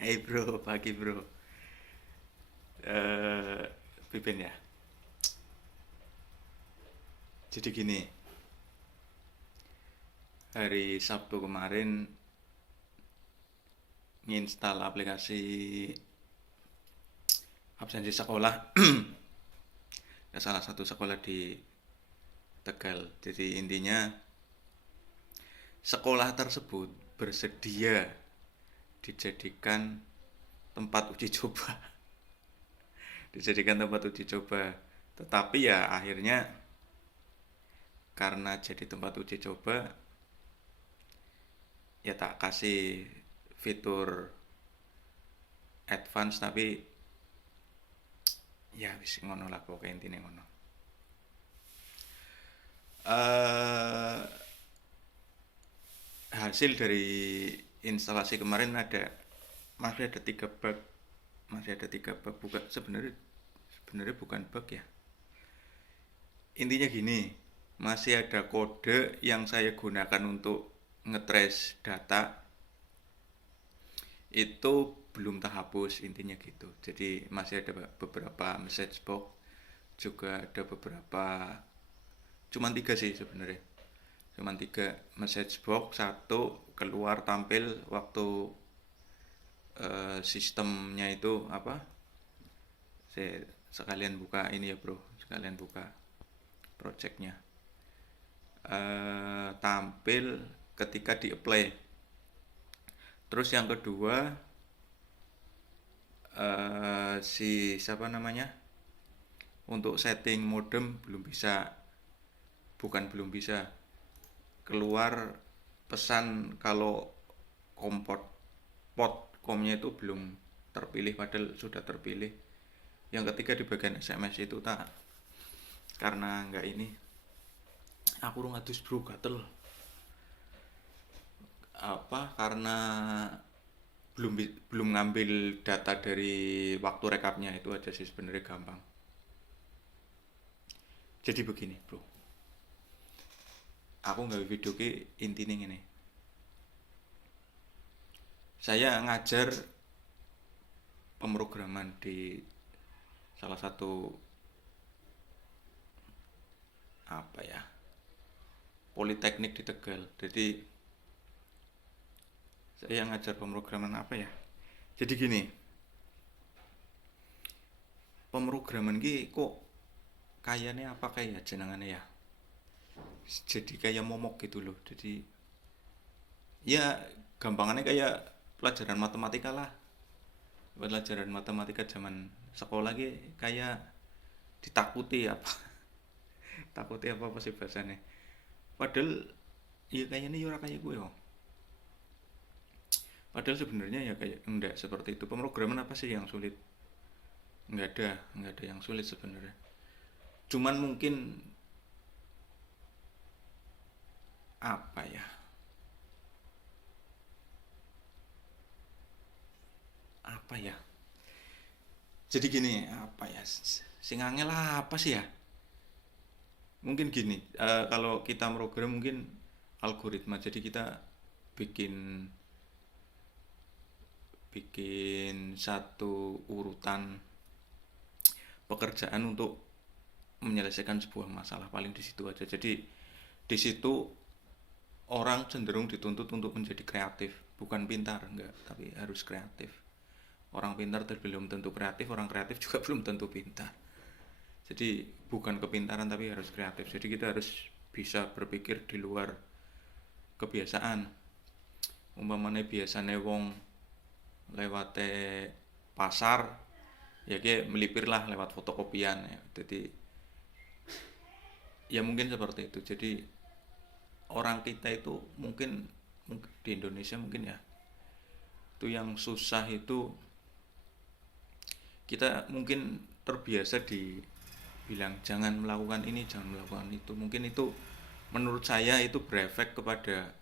Hey bro, pagi bro. eh Pipin ya. Jadi gini, hari Sabtu kemarin nginstal aplikasi absensi sekolah ke salah satu sekolah di Tegal. Jadi intinya sekolah tersebut bersedia dijadikan tempat uji coba, dijadikan tempat uji coba. Tetapi ya akhirnya karena jadi tempat uji coba, ya tak kasih fitur advance, tapi ya wis ngono lah pokoknya intinya ngono. eh Hasil dari instalasi kemarin masih ada 3 bug, bukan sebenarnya bukan bug ya. Intinya gini, masih ada kode yang saya gunakan untuk ngetrace data itu belum terhapus, intinya gitu. Jadi masih ada beberapa message box, juga ada beberapa, cuman 3 sih sebenarnya, cuman 3 message box. Satu keluar tampil waktu sistemnya itu apa, saya sekalian buka ini ya bro, sekalian buka projectnya. Tampil ketika di apply. Terus yang kedua, si siapa namanya, untuk setting modem belum bisa, bukan belum bisa, keluar pesan kalau komport pot komnya itu belum terpilih, padahal sudah terpilih. Yang ketiga di bagian SMS itu tak, karena nggak ini, aku urung adus bro, gatel apa, karena belum belum ngambil data dari waktu rekapnya. Itu aja sih sebenarnya, gampang. Jadi begini bro, aku nggak video ke intinya ini. Saya ngajar pemrograman di salah satu apa ya, politeknik di Tegal. Jadi saya ngajar pemrograman apa ya, jadi gini, pemrograman ki kok kayaknya apa kayak jenengannya ya, jadi kayak momok gitu loh. Jadi ya gampangannya kayak pelajaran matematika lah, pelajaran matematika zaman sekolah ki kayak ditakuti apa, takuti apa sih bahasanya, padahal ya kayaknya ya ora kayak gue yo. Padahal sebenarnya ya kayak enggak seperti itu. Pemrograman apa sih yang sulit? Enggak ada yang sulit sebenarnya. Cuman mungkin apa ya? Apa ya? Jadi gini, apa ya? Sing angel apa sih ya? Mungkin gini, kalau kita program mungkin algoritma. Jadi kita bikin bikin satu urutan pekerjaan untuk menyelesaikan sebuah masalah, paling di situ aja. Jadi di situ orang cenderung dituntut untuk menjadi kreatif, bukan pintar, enggak, tapi harus kreatif. Orang pintar belum tentu kreatif, orang kreatif juga belum tentu pintar. Jadi bukan kepintaran tapi harus kreatif. Jadi kita harus bisa berpikir di luar kebiasaan. Umpamanya biasanya wong lewat pasar, ya kayak melipir lah lewat fotokopian ya. Jadi ya mungkin seperti itu. Jadi orang kita itu mungkin di Indonesia mungkin ya, itu yang susah itu kita mungkin terbiasa dibilang jangan melakukan ini, jangan melakukan itu. Mungkin itu menurut saya itu berefek kepada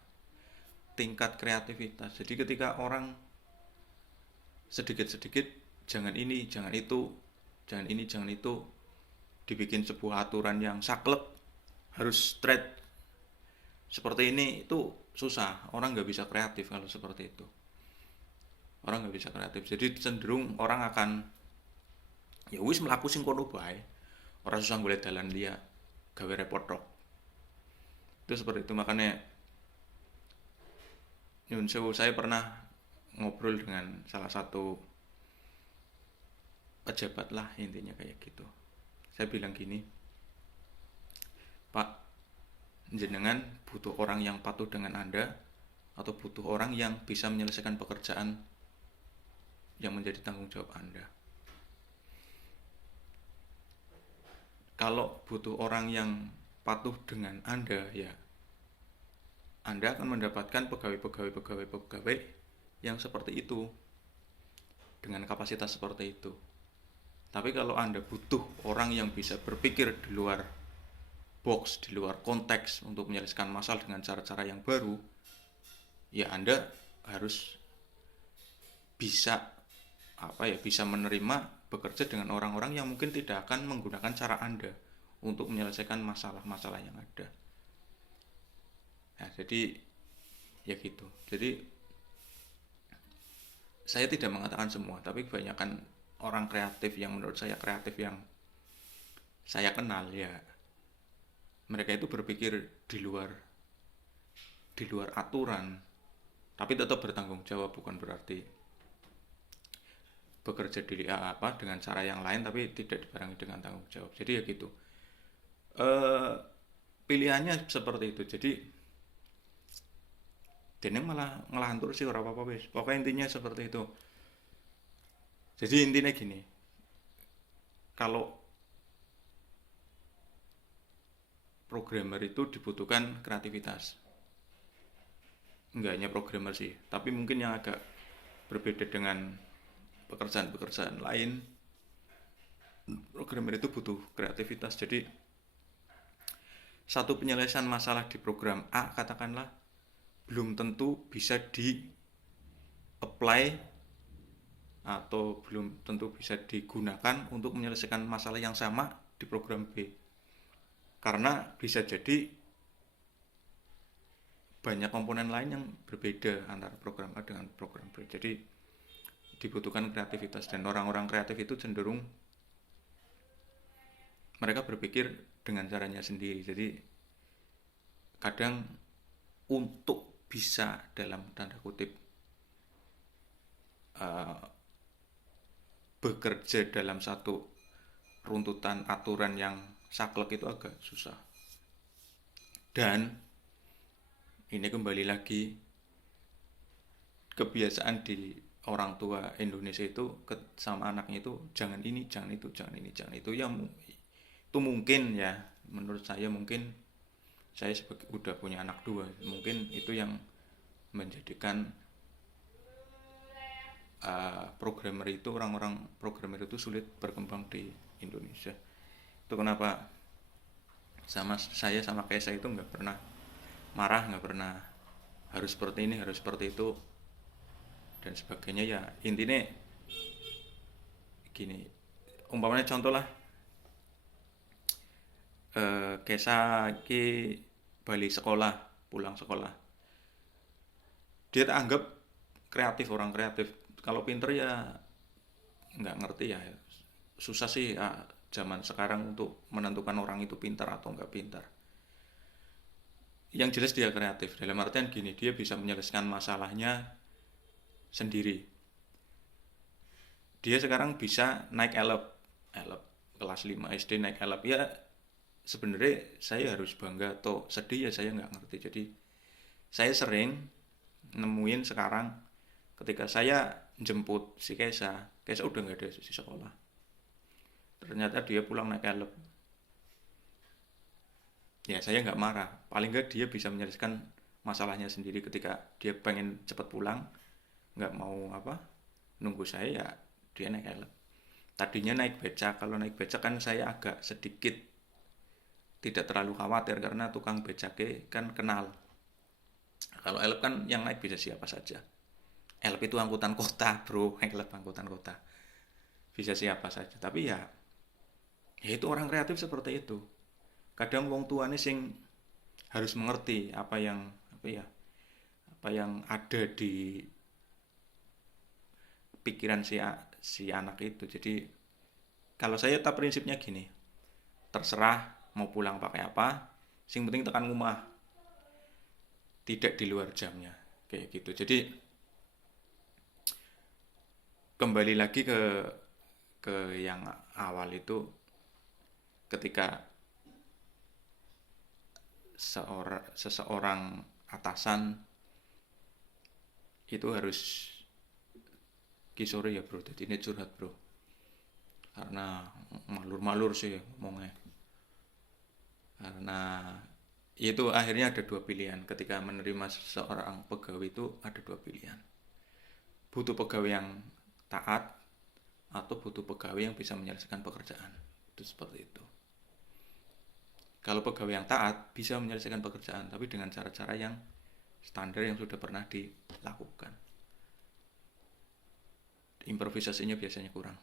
tingkat kreativitas. Jadi ketika orang sedikit-sedikit jangan ini, jangan itu, jangan ini, jangan itu, dibikin sebuah aturan yang saklek, harus straight seperti ini, itu susah. Orang nggak bisa kreatif kalau seperti itu. Orang nggak bisa kreatif. Jadi cenderung orang akan ya wis mlaku sing kono bae. Ora susah golek dalan liya, gawe repot tok. Itu seperti itu, makanya nyun sewu, saya pernah ngobrol dengan salah satu pejabat lah, intinya kayak gitu. Saya bilang gini, Pak, jenengan butuh orang yang patuh dengan Anda atau butuh orang yang bisa menyelesaikan pekerjaan yang menjadi tanggung jawab Anda? Kalau butuh orang yang patuh dengan Anda, ya Anda akan mendapatkan pegawai yang seperti itu, dengan kapasitas seperti itu. Tapi kalau Anda butuh orang yang bisa berpikir di luar box, di luar konteks untuk menyelesaikan masalah dengan cara-cara yang baru, ya Anda harus bisa menerima bekerja dengan orang-orang yang mungkin tidak akan menggunakan cara Anda untuk menyelesaikan masalah-masalah yang ada. Nah, jadi ya gitu. Jadi saya tidak mengatakan semua, tapi kebanyakan orang kreatif yang menurut saya kreatif yang saya kenal, ya mereka itu berpikir di luar aturan, tapi tetap bertanggung jawab. Bukan berarti bekerja dengan cara yang lain tapi tidak dibarengi dengan tanggung jawab. Jadi ya gitu. Pilihannya seperti itu. Jadi dene malah ngelantur sih, ora apa-apa wis. Pokoknya intinya seperti itu. Jadi intinya gini, kalau programmer itu dibutuhkan kreativitas. Enggak hanya programmer sih, tapi mungkin yang agak berbeda dengan pekerjaan-pekerjaan lain, programmer itu butuh kreativitas. Jadi satu penyelesaian masalah di program A katakanlah belum tentu bisa di apply atau belum tentu bisa digunakan untuk menyelesaikan masalah yang sama di program B, karena bisa jadi banyak komponen lain yang berbeda antara program A dengan program B. Jadi dibutuhkan kreativitas, dan orang-orang kreatif itu cenderung mereka berpikir dengan caranya sendiri. Jadi kadang untuk bisa dalam tanda kutip bekerja dalam satu runtutan aturan yang saklek itu agak susah. Dan ini kembali lagi kebiasaan di orang tua Indonesia itu sama anaknya itu jangan ini, jangan itu, jangan ini, jangan itu. Yang itu mungkin ya, menurut saya mungkin saya udah punya anak 2, mungkin itu yang menjadikan orang-orang programmer itu sulit berkembang di Indonesia. Itu kenapa saya sama kayak saya itu nggak pernah marah, nggak pernah harus seperti ini, harus seperti itu dan sebagainya. Ya intinya gini, umpamanya contoh lah, Kesa ki balik sekolah, pulang sekolah, dia tak anggap kreatif, orang kreatif. Kalau pinter ya nggak ngerti ya, susah sih zaman sekarang untuk menentukan orang itu pintar atau nggak pintar. Yang jelas dia kreatif dalam artian gini, dia bisa menyelesaikan masalahnya sendiri. Dia sekarang bisa naik elep kelas 5 SD naik elep. Ya sebenarnya saya harus bangga atau sedih ya saya nggak ngerti. Jadi saya sering nemuin sekarang ketika saya jemput si Kesa udah nggak ada di sekolah. Ternyata dia pulang naik elep. Ya saya nggak marah, paling nggak dia bisa menyelesaikan masalahnya sendiri. Ketika dia pengen cepat pulang, nggak mau nunggu saya, ya dia naik elep. Tadinya naik becak. Kalau naik becak kan saya agak sedikit tidak terlalu khawatir karena tukang becaknya kan kenal. Kalau elep kan yang naik bisa siapa saja. Elep itu angkutan kota bro, elep angkutan kota, bisa siapa saja. Tapi ya itu orang kreatif seperti itu. Kadang wong tuane sing harus mengerti apa yang ada di pikiran si anak itu. Jadi kalau saya tak prinsipnya gini, terserah mau pulang pakai apa, sing penting tekan rumah, tidak di luar jamnya, kayak gitu. Jadi kembali lagi ke yang awal itu, ketika seseorang atasan itu harus kisore ya bro, jadi ini curhat bro, karena malur-malur sih ngomongnya. Karena itu akhirnya ada dua pilihan, ketika menerima seseorang pegawai itu ada dua pilihan, butuh pegawai yang taat atau butuh pegawai yang bisa menyelesaikan pekerjaan. Itu seperti itu. Kalau pegawai yang taat bisa menyelesaikan pekerjaan, tapi dengan cara-cara yang standar yang sudah pernah dilakukan. Improvisasinya biasanya kurang.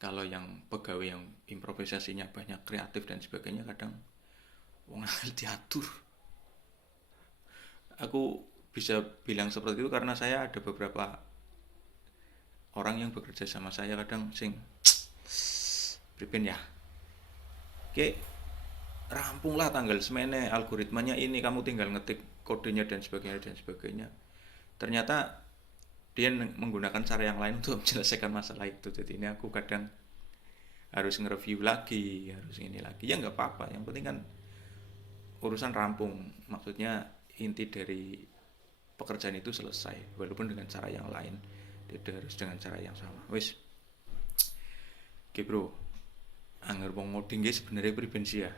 Kalau yang pegawai yang improvisasinya banyak, kreatif dan sebagainya, kadang wong diatur. Aku bisa bilang seperti itu karena saya ada beberapa orang yang bekerja sama saya, kadang sing pripen ya, oke, rampunglah tanggal semene, algoritmanya ini, kamu tinggal ngetik kodenya dan sebagainya. Ternyata dia menggunakan cara yang lain untuk menyelesaikan masalah itu. Jadi ini aku kadang harus nge-review lagi, harus ini lagi. Ya nggak apa-apa, yang penting kan urusan rampung. Maksudnya inti dari pekerjaan itu selesai, walaupun dengan cara yang lain, tidak harus dengan cara yang sama. Wis, oke bro, anggar wong ngoding sebenarnya pribensi ya.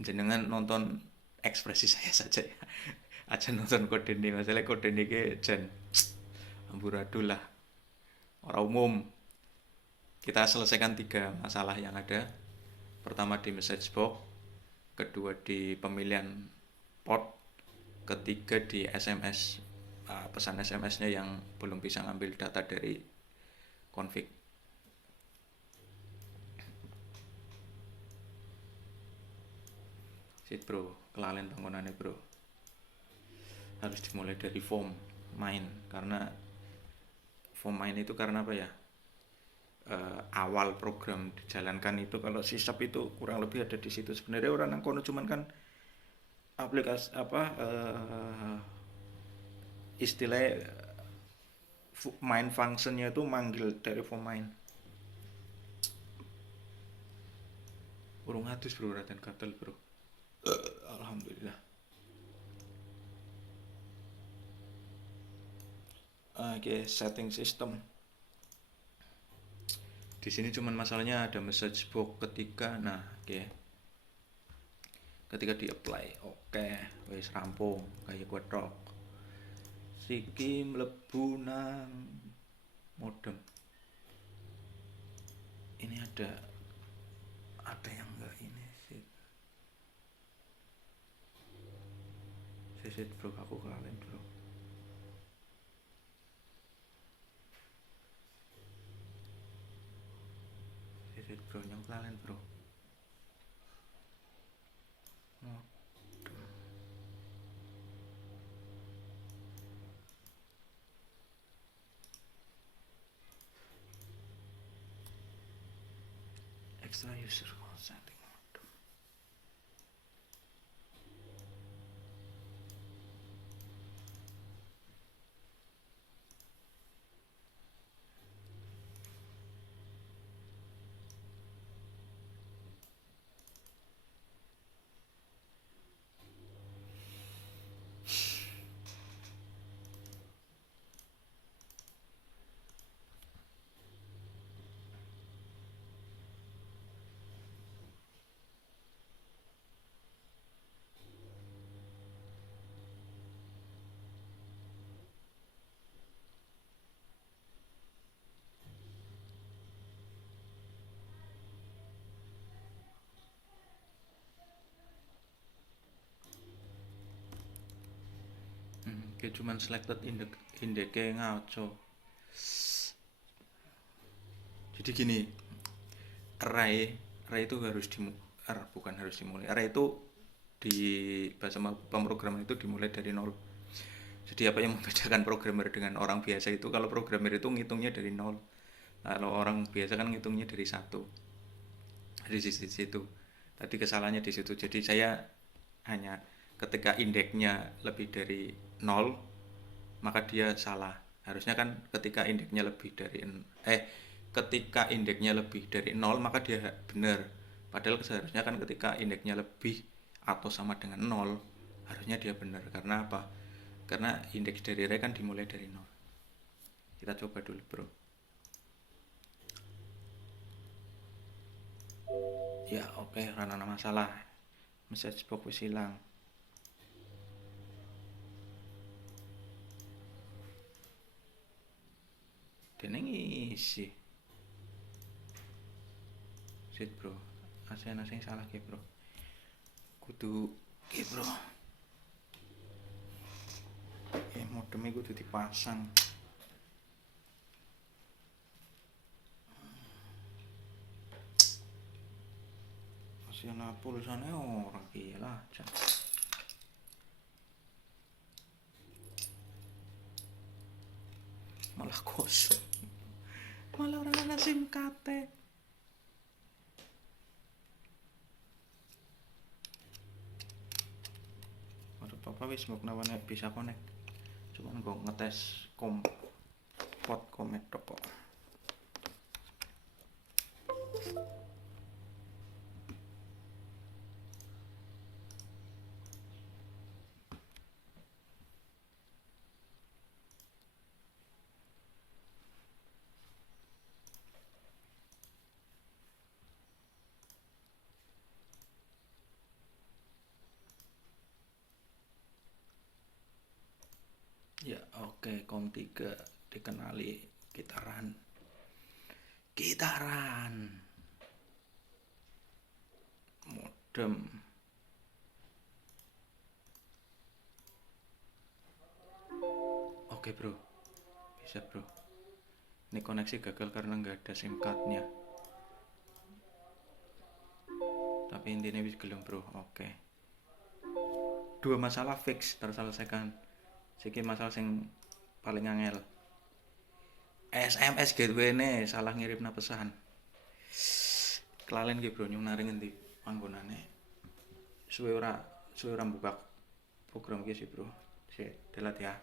Jenengan nonton ekspresi saya saja ya. Aja nonton kode ini, masalah kode ini jan amburadul lah, orang umum. Kita selesaikan 3 masalah yang ada. Pertama di message box, kedua di pemilihan port, ketiga di SMS, pesan SMS-nya yang belum bisa ngambil data dari config. Sit bro, kelalen bangunannya bro. Harus dimulai dari form main, karena form main itu karena apa ya? Awal program dijalankan itu, kalau sisap itu kurang lebih ada di situ. Sebenarnya orang nang kono cuman kan aplikasi istilahnya main functionnya itu manggil dari form main. Urung atus bro, raden gatel bro. Alhamdulillah. Oke, setting system. Di sini cuman masalahnya ada message box ketika, nah oke. Ketika di apply, oke, wis rampung kayak gue tok. Siki mlebu nang modem. Ini ada yang enggak ini sih. Seset bro, aku kelalen bro. Seset bro, nyong kelalen bro. Extra user setting. Kayak cuman selected indeke ngaco. Jadi gini, array itu harus array itu di bahasa pemrograman itu dimulai dari 0. Jadi apa yang membedakan programmer dengan orang biasa itu, kalau programmer itu ngitungnya dari nol, kalau orang biasa kan ngitungnya dari satu. Dari sisi situ tadi kesalahannya di situ. Jadi saya hanya ketika indeksnya lebih dari nol maka dia salah. Harusnya kan ketika indeksnya lebih dari ketika indeksnya lebih dari nol maka dia benar. Padahal seharusnya kan ketika indeksnya lebih atau sama dengan nol harusnya dia benar. Karena apa? Karena indeks dari array kan dimulai dari nol. Kita coba dulu, bro. Ya, oke, karena ada masalah. Message box wis hilang. Dene ngisi. Sit, bro. Asing salah ke, bro. Kudu ke, bro. Modemnya kudu dipasang. Masih pulsane ora ki lah, Cak. Malah kosong. Malah orang ana SIM kate. Ora apa-apa wis mbok nawane bisa connect. Cuman gue ngetes pot komet tok. Ya, oke, COM3 dikenali gitaran. Modem. Oke, bro. Bisa, bro. Ini koneksi gagal karena nggak ada SIM cardnya. Tapi intinya bisa gelem, bro. Oke. Dua masalah fix terselesaikan. Siki masalah sing paling angel. SMS gateway ini salah ngirimna pesan. Kelalen ki, bro, nyung nari ngendi panggonane. Suwe ora buka program ki sih, bro. Delete ya.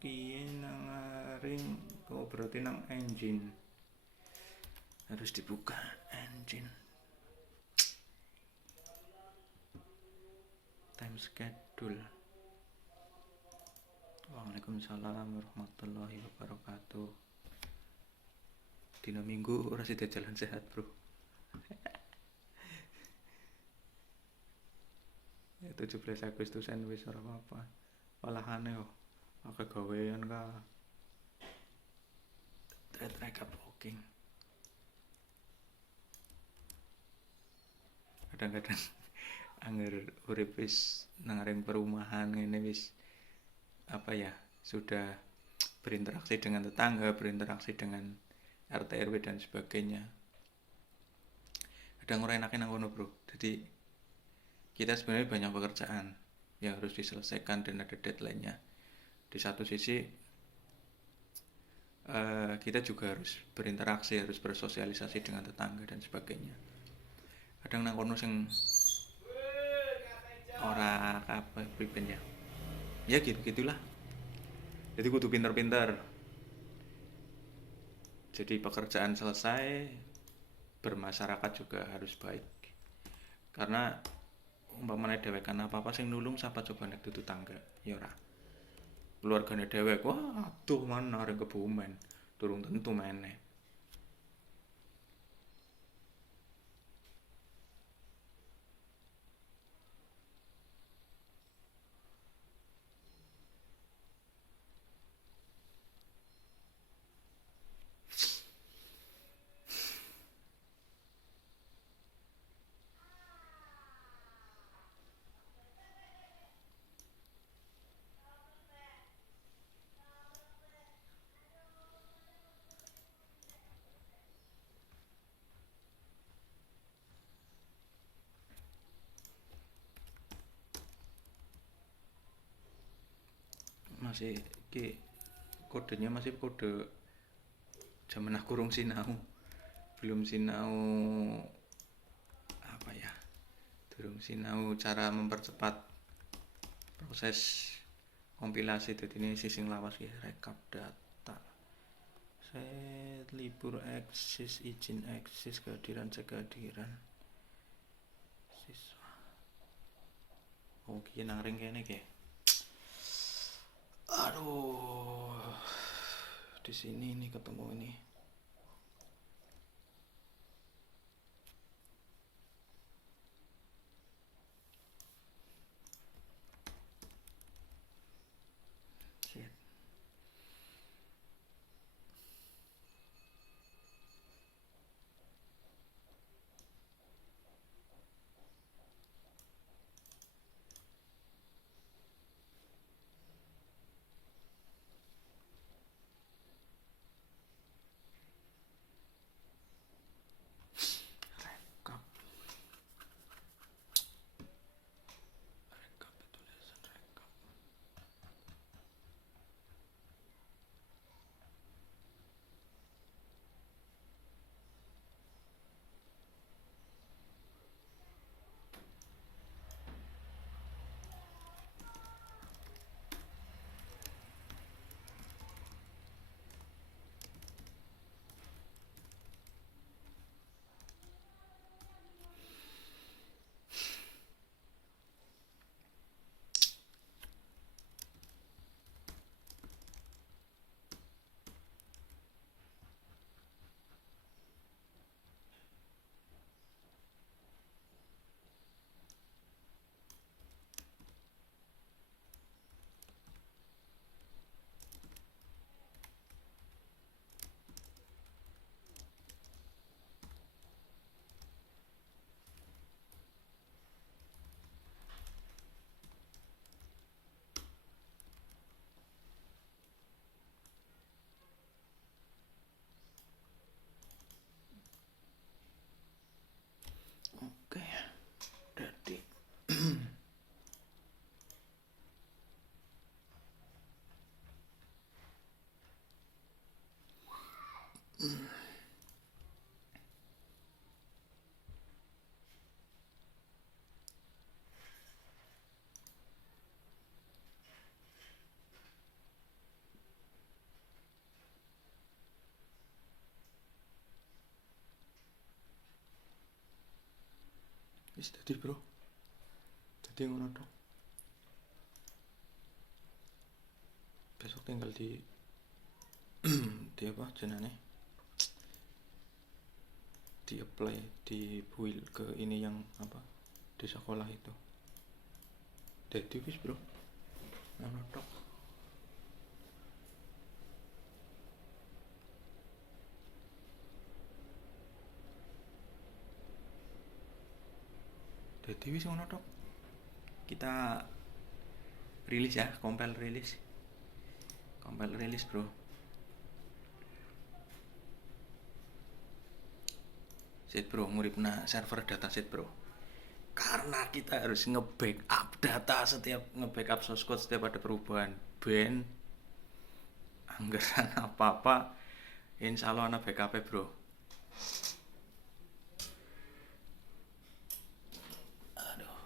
Piye nang ngaring kok berarti nang engine. Harus dibuka engine. Time schedule. Waalaikumsalam warahmatullahi wabarakatuh. Dino Minggu ora sida jalan sehat, bro. Ya 17 Agustusan wis ora apa-apa. Walahane yo. Pakai gawean ka. Trade recap booking. Kadang-kadang anger urip wis nang areng perumahan ngene wis apa ya, sudah berinteraksi dengan tetangga, berinteraksi dengan RT RW dan sebagainya. Kadang ora enake nang kono, bro. Jadi kita sebenarnya banyak pekerjaan yang harus diselesaikan dan ada deadline-nya. Di satu sisi kita juga harus berinteraksi, harus bersosialisasi dengan tetangga dan sebagainya. Kadang nang kono sing ora apa priben ya. Ya gitu-gitulah. Jadi kudu pinter-pinter. Jadi pekerjaan selesai, bermasyarakat juga harus baik. Karena umpamane dhewek kan apa-apa sing nulung sapa coba nek dudu tangga, ya ora. Keluargane dhewek, wah aduh mana areng Kebumen, durung tentu meneh. masih ki kodenya masih kode zaman aku kurung sinau, belum sinau apa ya, durung sinau cara mempercepat proses kompilasi. Jadi ini sising lawas ya, rekap data, set libur eksis, izin eksis, kehadiran kehadiran siswa. Oh ki naring kene ki. Aduh, di sini nih ketemu ini. Shit. Rekap, rekap tulisan rekap. Oke, jadi wis dadi bro, dadi ngono tok. Besok tinggal di apa jenane, di apply, di build ke ini yang apa di sekolah itu. Dadi wis bro, ngono tok. Dadi wis ngono tok. Kita rilis ya, compile rilis bro. Set bro, nguripna server dataset bro. Karena kita harus nge-backup data, setiap nge-backup source code setiap ada perubahan. Ben anggaran apa-apa insya Allah ana backup bro. Aduh.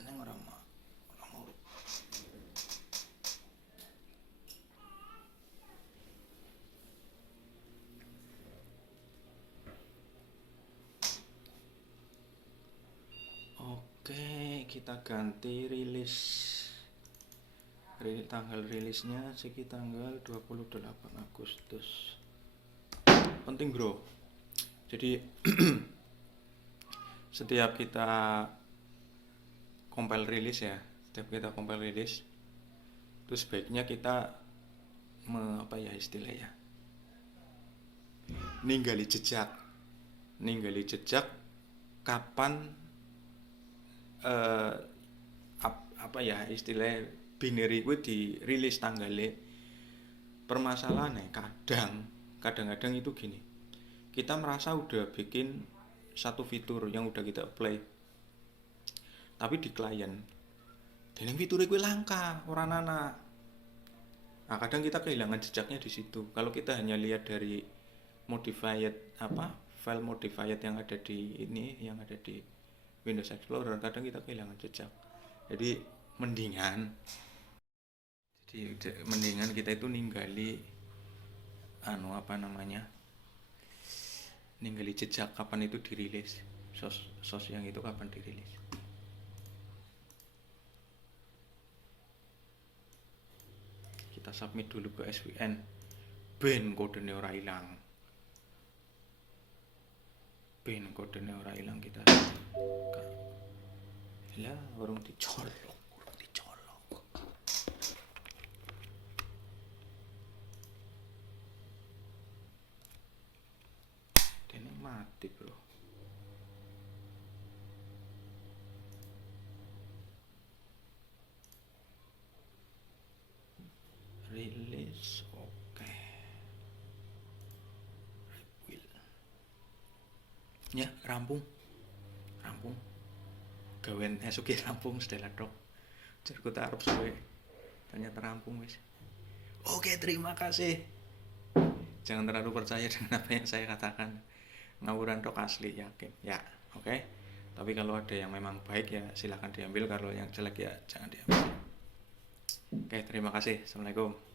Ini orang urut. Oke, kita ganti rilis. Tanggal rilisnya segi tanggal 28 Agustus. Penting bro. Jadi setiap kita compile rilis ya, terus sebaiknya kita apa ya istilahnya, ninggali jejak kapan apa ya istilah binary gue dirilis tanggalnya. Permasalahannya kadang-kadang itu gini, kita merasa udah bikin satu fitur yang udah kita apply tapi di klien dan yang fitur itu langka orang anak. Nah, kadang kita kehilangan jejaknya di situ. Kalau kita hanya lihat dari modified file modified yang ada di ini, yang ada di Windows Explorer, kadang kita kehilangan jejak. Jadi mendingan kita itu ninggali ninggali jejak kapan itu dirilis, sos yang itu kapan dirilis. Kita submit dulu ke SVN ben kodenya ora ilang kita lah orang dicolok dene mati bro. Release oke. Ya rampung gawen esuk rampung setelah dok jarku tak arep suwe ternyata rampung wis. Oke, terima kasih. Jangan terlalu percaya dengan apa yang saya katakan, ngawuran tok asli yakin ya. Oke. Tapi kalau ada yang memang baik ya silakan diambil, kalau yang jelek ya jangan diambil. Oke, terima kasih. Assalamualaikum.